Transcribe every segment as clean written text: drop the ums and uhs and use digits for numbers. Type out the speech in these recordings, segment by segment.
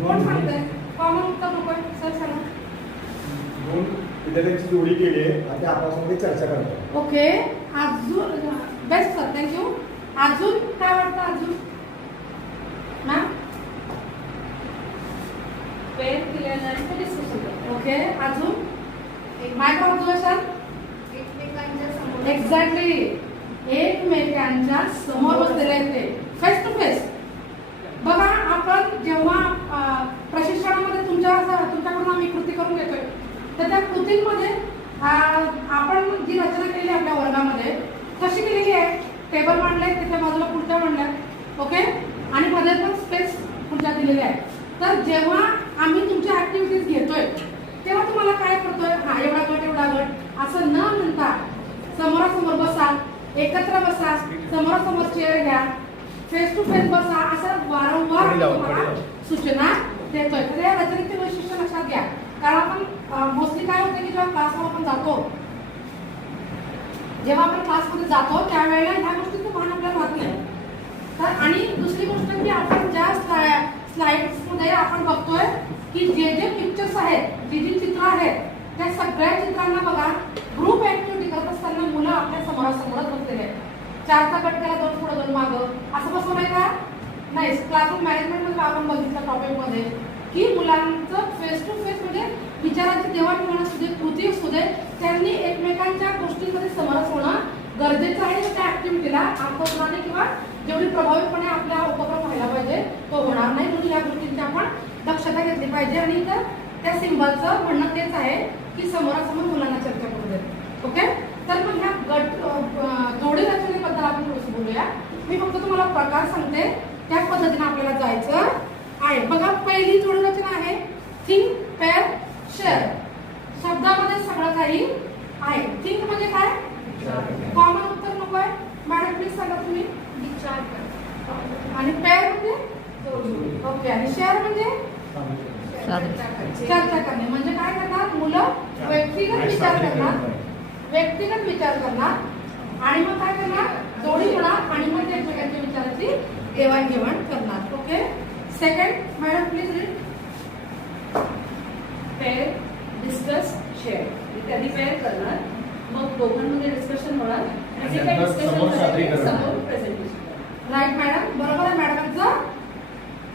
कोण सांगतंय? कॉमन उत्तर नको आहे सर सांगा. दोन विद्यार्थ्यांची जोडी केली आहे आणि त्या आपसामध्ये चर्चा करतात. ओके अजून बेस्ट सर थँक्यू. अजून काय वाटतं अजून मॅम? पेअर केल्यानंतर डिस्कशन करतात. ओके अजून मायक्रो ऑब्झर्वेशन. एकमेकांच्या समोर एक्झॅक्टली एकमेकांच्या समोर बसलेले आहेत ते फेस टू फेस. बघा आपण जेव्हा प्रशिक्षणामध्ये तुमच्याकडून आम्ही कृती करून घेतोय तर त्या कृतींमध्ये आपण जी रचना केली आपल्या वर्गामध्ये कशी केलेली आहे? टेबल मांडले त्याच्या बाजूला खुर्च्या मांडल्या. ओके आणि मध्ये पण स्पेस खुर्च्या दिलेल्या आहेत. तर जेव्हा आम्ही तुमच्या ऍक्टिव्हिटीज घेतोय तेव्हा तुम्हाला काय करतोय? हा एवढा गट असं न म्हणता समोरासमोर बसा, एकत्र बसा, समोरासमोर चेअर घ्या, फेस टू फेस बसा, असं वारंवार तुम्हाला सूचना देतोय. तर या रचनेचे वैशिष्ट्य लक्षात घ्या. कारण आपण मोस्टली काय होतं की जेव्हा क्लासमध्ये जातो त्यावेळेला ह्या गोष्टीचं भान आपल्याला राहत नाही. तर आणि दुसरी गोष्ट की आपण ज्या स्लाइड्समध्ये आपण बघतोय की जे पिक्चर्स आहेत, जी चित्र आहेत, त्या सगळ्या चित्रांना बघा ग्रुप ऍक्टिव्हिटी करत असताना मुलं आपल्या समोरासमोरच बसलेले आहेत. 4चा गट केला 2 पुढे 2 मागं असं बसवलंय का? नाही. क्लासरूम मॅनेजमेंटमध्ये आपण बघितलं टॉपिकमध्ये की मुलांचं फेस टू फेस म्हणजे विचारांची देवाणघेवाण असू दे, कृती असू दे, त्यांनी एकमेकांच्या गोष्टींमध्ये समरस होणं गरजेचं आहे. त्या ऍक्टिव्हिटीला अर्थपूर्णाने किंवा जेवढी प्रभावीपणे आपला उपक्रम व्हायला पाहिजे तो होणार नाही. म्हणून या गोष्टींची आपण दक्षता घेतली पाहिजे. आणि तर त्या सिम्बॉलचं म्हणणं तेच आहे की समोरासमोर मुलांना चर्चा करू देत. ओके तर मग ह्या जोडी रचनेबद्दल आपण थोडंसं बोलूया. मी फक्त तुम्हाला प्रकार सांगते त्या पद्धतीने आपल्याला जायचं आहे. बघा पहिली जोडी रचना आहे थिंक पेअर शेअर. शब्दामध्ये सगळं काही आहे. थिंक म्हणजे काय? कॉमन उत्तर नको आहे. मॅडम प्लीज सांगा तुम्ही. विचार करतात. आणि पेअर म्हणजे ओके. आणि शेअर म्हणजे चर्चा करणे. म्हणजे काय करणार? मुलं व्यक्तिगत विचार करणार आणि मग काय करणार? जोडी होणार आणि मग एकमेकांच्या विचाराची देवाणघेवाण करणार. Okay second madam please read. Pair discuss share इत्यादी पेअर करणार. मग दोघांमध्ये डिस्कशन होणार. जे काही डिस्कशन समोर प्रेझेंटेशन. Right madam. बरोबर आहे मॅडमचं.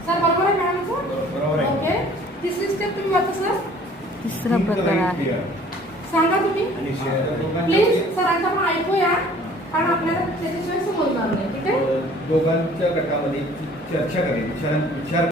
सर बरोबर आहे मॅडमचं. ओके तिसरी स्टेप तुम्ही वाचा सर. तिसरा प्रकार आहे सांगा तुम्ही प्लीज. सरांचा पण ऐकूया कारण आपल्याला त्याच्याशिवाय समजणार नाही. ठीक आहे. दोघांच्या गटामध्ये चर्चा करेल, विचार